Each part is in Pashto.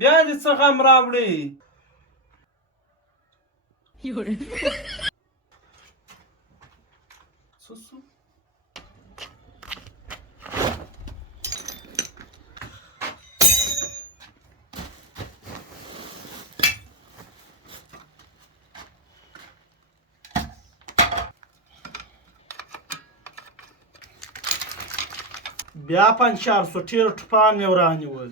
بیا دې څه غم راوړي. څه شو؟ بیا پنچر شو، ټیر ټوپان مې ورانیول.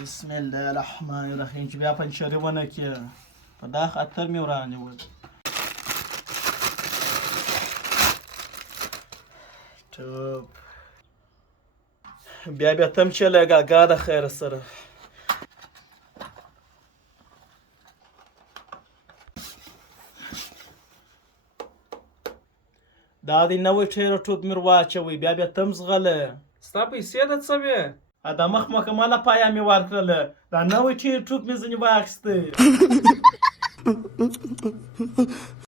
بسم الله الرحمن الرحیم چې بیا پنچرې ونه کړې په دا خاطر مې ورانیول. ټوپ بیا تم چې لږه د خیر سره. دا دې نوی ټیر ټوپ مې واچوئ. بیا تم زغله. ستا پیسې د څه وې؟ د مخ مکمله پایه مې ورکړله. دا نوی ټیر ټوپ مې ځینې واخیسته.